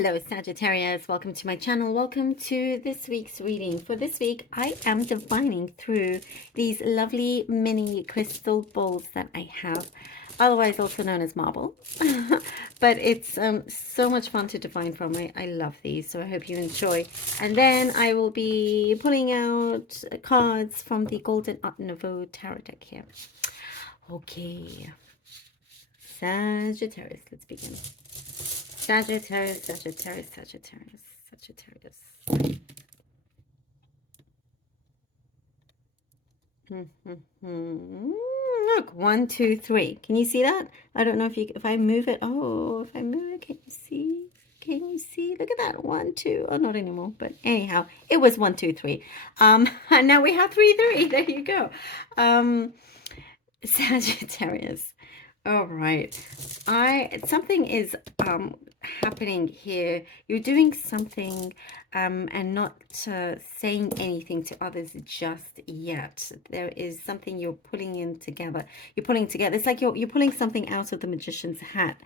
Hello Sagittarius, welcome to my channel. Welcome to this week's reading. For this week, I am divining through these lovely mini crystal balls that I have, otherwise also known as marble. But it's so much fun to divine from. I love these, so I hope you enjoy. And then I will be pulling out cards from the Golden Art Nouveau tarot deck here. Okay, Sagittarius, let's begin. Sagittarius, Sagittarius, Sagittarius, Sagittarius. Look, 1, 2, 3. Can you see that? I don't know if I move it. Oh, if I move it, can you see? Can you see? Look at that. 1, 2. Oh, not anymore. But anyhow, it was 1, 2, 3. And now we have 3, 3. There you go. Sagittarius. All right. Something is happening here. You're doing something and not saying anything to others just yet. There is something you're pulling in together. You're pulling together. It's like you're pulling something out of the magician's hat.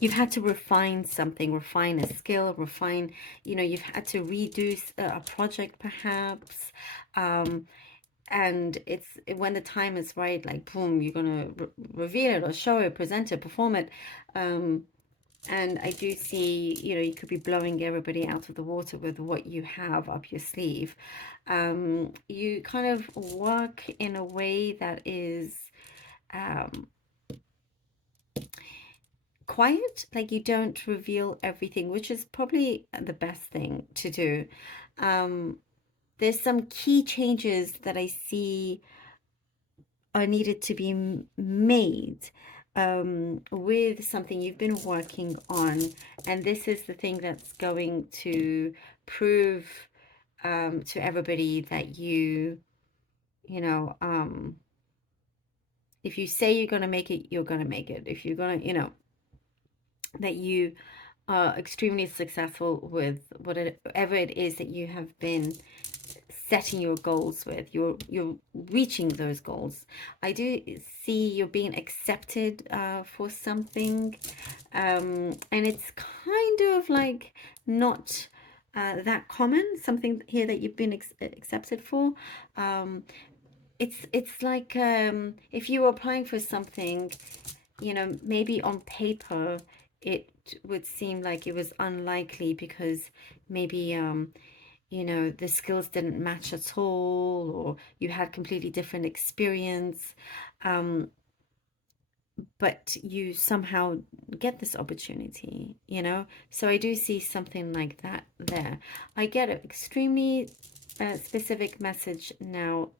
You've had to refine something, refine a skill, refine, you've had to redo a project perhaps. And it's when the time is right, like boom, you're gonna reveal it or show it, present it, perform it. And I do see, you could be blowing everybody out of the water with what you have up your sleeve. You kind of work in a way that is quiet, like you don't reveal everything, which is probably the best thing to do. There's some key changes that I see are needed to be made with something you've been working on. And this is the thing that's going to prove to everybody that if you say you're going to make it, you're going to make it. If you're going to, that you are extremely successful with whatever it is that you have been setting your goals with. You're reaching those goals. I do see you're being accepted for something, and it's kind of like not that common, something here that you've been accepted for. It's like if you were applying for something, maybe on paper it would seem like it was unlikely because maybe the skills didn't match at all, or you had completely different experience, but you somehow get this opportunity, so I do see something like that there. I get an extremely specific message now,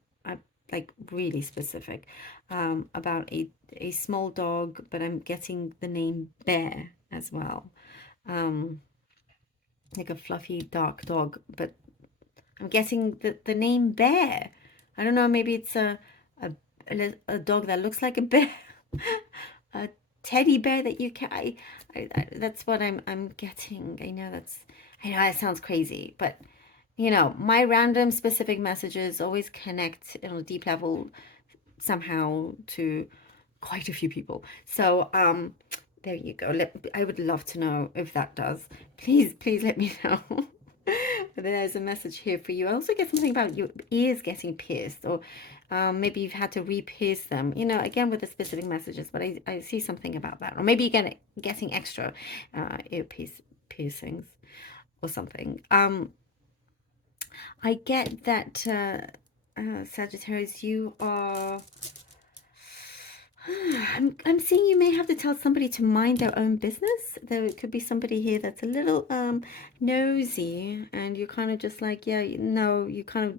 like really specific, about a small dog, but I'm getting the name Bear as well. Like a fluffy dark dog, but I'm getting the name Bear. I don't know, maybe it's a dog that looks like a bear. A teddy bear that you can I that's what I'm getting. I know that sounds crazy, but my random specific messages always connect on a deep level somehow to quite a few people. So there you go. I would love to know if that does. Please let me know. But there's a message here for you. I also get something about your ears getting pierced, or maybe you've had to re-pierce them, again with the specific messages, but I see something about that. Or maybe you're getting extra ear piercings or something. I get that Sagittarius, you are I'm seeing you may have to tell somebody to mind their own business. There could be somebody here that's a little nosy, and you're kind of just like, yeah, no, you kind of,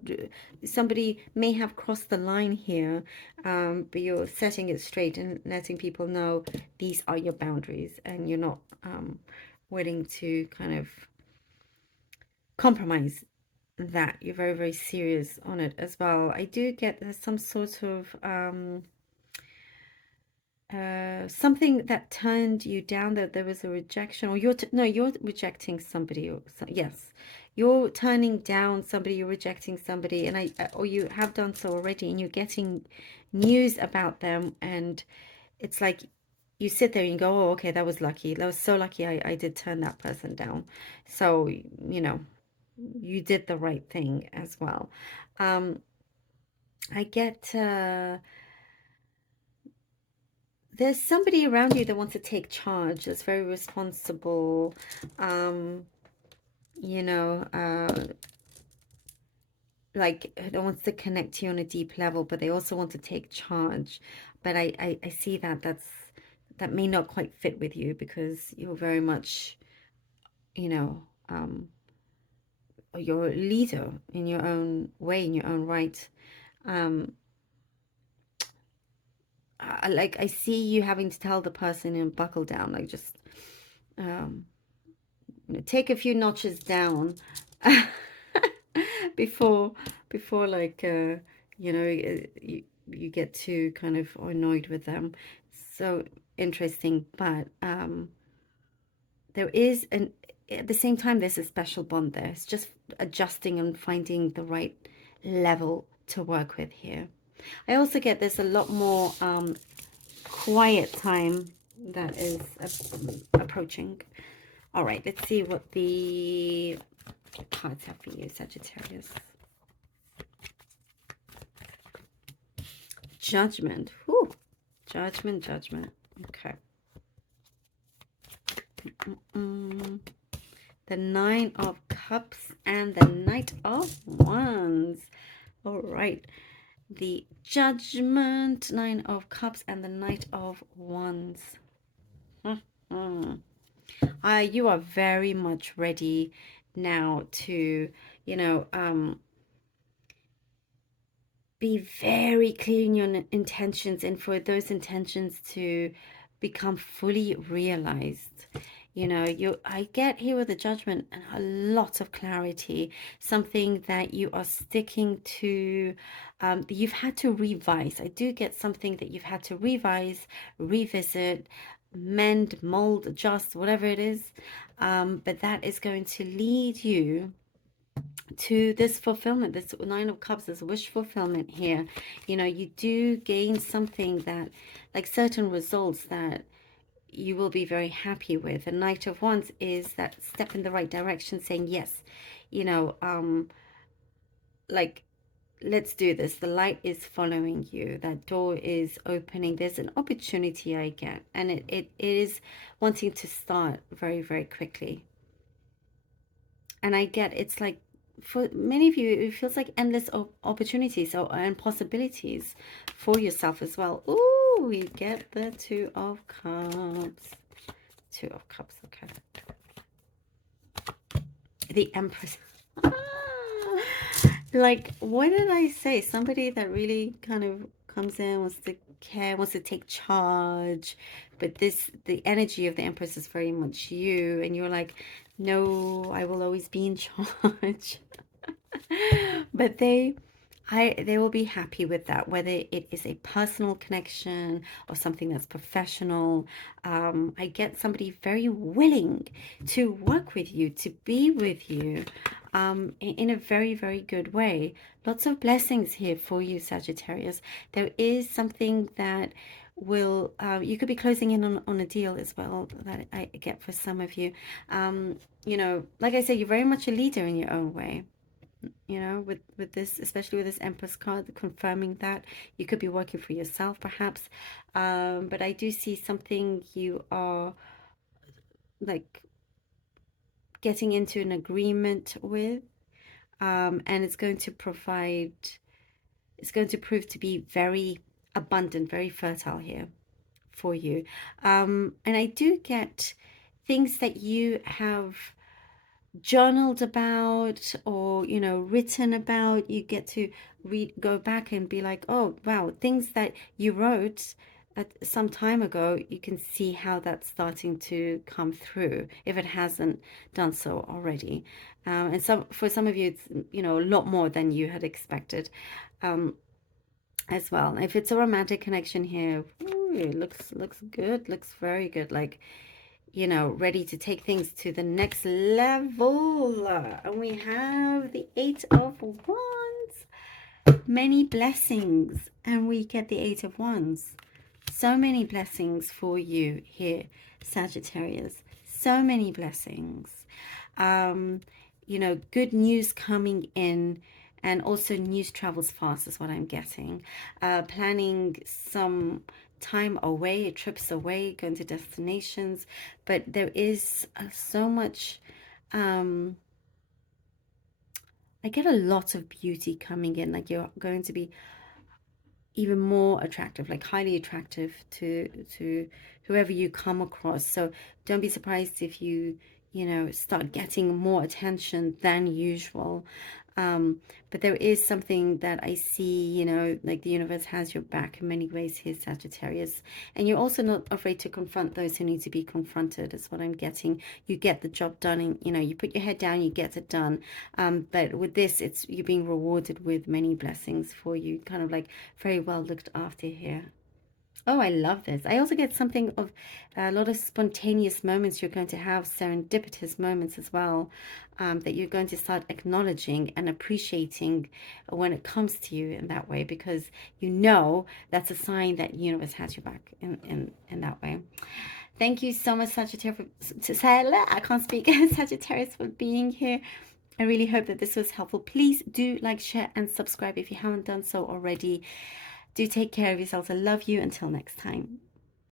somebody may have crossed the line here, but you're setting it straight and letting people know these are your boundaries, and you're not willing to kind of compromise that. You're very, very serious on it as well. I do get some sort of something that turned you down, that there was a rejection, or you're rejecting somebody, or yes, you're turning down somebody, you're rejecting somebody, and or you have done so already, and you're getting news about them, and it's like you sit there and you go, oh, okay, that was lucky. That was so lucky I did turn that person down. So, you know, you did the right thing as well. I get there's somebody around you that wants to take charge, that's very responsible, you know, like that wants to connect to you on a deep level, but they also want to take charge. But I see that may not quite fit with you because you're very much, you know, you're a leader in your own way, in your own right. Like I see you having to tell the person and buckle down, like just um, you know, take a few notches down before like you know, you get too kind of annoyed with them. So interesting, but there is an at the same time there's a special bond there. It's just adjusting and finding the right level to work with here. I also get there's a lot more quiet time that is approaching. All right, let's see what the cards have for you, Sagittarius. Judgment. Whew. Judgment, judgment. Okay. The Nine of Cups and the Knight of Wands. All right. The Judgment, Nine of Cups, and the Knight of Wands. You are very much ready now to, you know, be very clear in your intentions and for those intentions to become fully realized. You know, I get here with the Judgment and a lot of clarity, something that you are sticking to, that you've had to revise. I do get something that you've had to revise, revisit, mend, mold, adjust, whatever it is. But that is going to lead you to this fulfillment, this Nine of Cups, this wish fulfillment here. You know, you do gain something that, like certain results that you will be very happy with. And Knight of Wands is that step in the right direction, saying yes, you know, like, let's do this. The light is following you. That door is opening. There's an opportunity I get, and it is wanting to start very, very quickly. And I get it's like, for many of you, it feels like endless opportunities and possibilities for yourself as well. Ooh, we get the Two of Cups. Two of Cups, okay. The Empress. Like, what did I say? Somebody that really kind of comes in, wants to care, wants to take charge. But the energy of the Empress is very much you. And you're like, no, I will always be in charge. But they will be happy with that, whether it is a personal connection or something that's professional. I get somebody very willing to work with you, to be with you, in a very, very good way. Lots of blessings here for you, Sagittarius. There is something that will, you could be closing in on a deal as well, that I get for some of you. You know, like I said, you're very much a leader in your own way. You know, with this, especially with this Empress card, confirming that you could be working for yourself perhaps, but I do see something you are like getting into an agreement with, and it's going to provide, it's going to prove to be very abundant, very fertile here for you. And I do get things that you have journaled about, or you know, written about. You get to go back and be like, oh wow, things that you wrote at some time ago, you can see how that's starting to come through, if it hasn't done so already. And for some of you, it's, you know, a lot more than you had expected, as well. And if it's a romantic connection here, ooh, it looks good, looks very good, like, you know, ready to take things to the next level. And we have the Eight of Wands, many blessings, and we get the Eight of Wands. So many blessings for you here, Sagittarius. So many blessings. You know, good news coming in, and also news travels fast is what I'm getting. Planning some time away, trips away, going to destinations, but there is so much. I get a lot of beauty coming in, like you're going to be even more attractive, like highly attractive to whoever you come across. So don't be surprised if you know, start getting more attention than usual. But there is something that I see, you know, like the universe has your back in many ways here, Sagittarius. And you're also not afraid to confront those who need to be confronted, is what I'm getting. You get the job done, and, you know, you put your head down, you get it done. But with this, it's you're being rewarded with many blessings for you, kind of like very well looked after here. Oh, I love this. I also get something of a lot of spontaneous moments you're going to have, serendipitous moments as well, that you're going to start acknowledging and appreciating when it comes to you in that way, because you know that's a sign that the universe has your back in that way. Thank you so much, Sagittarius, I can't speak, Sagittarius, for being here. I really hope that this was helpful. Please do like, share, and subscribe if you haven't done so already. Do take care of yourselves. I love you. Until next time.